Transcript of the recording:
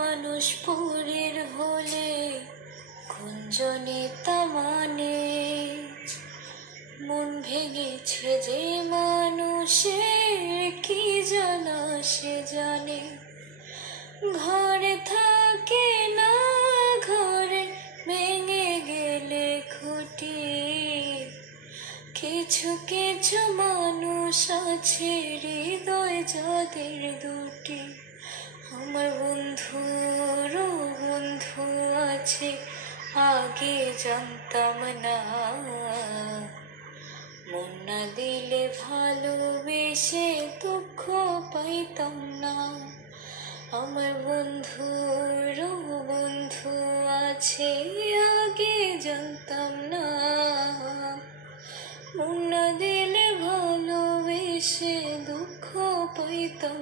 মানুষ পুরীর হলে কুঞ্জনে তা মানে মন ভেঙেছে যে মানুষের কি জানা সে জানে। ঘরে থাকে না ঘরে ভেঙে গেলে খুঁটি, কিছু কিছু মানুষ আছে হৃদয় যাদের দুটি। আমার বন্ধুরও বন্ধু আছে আগে জানতাম না, মন না দিলে ভালোবেসে দুঃখ পাইতাম না। আমার বন্ধুরও বন্ধু আছে আগে জানতাম না, মন না দিলে ভালোবেসে দুঃখ পাইতাম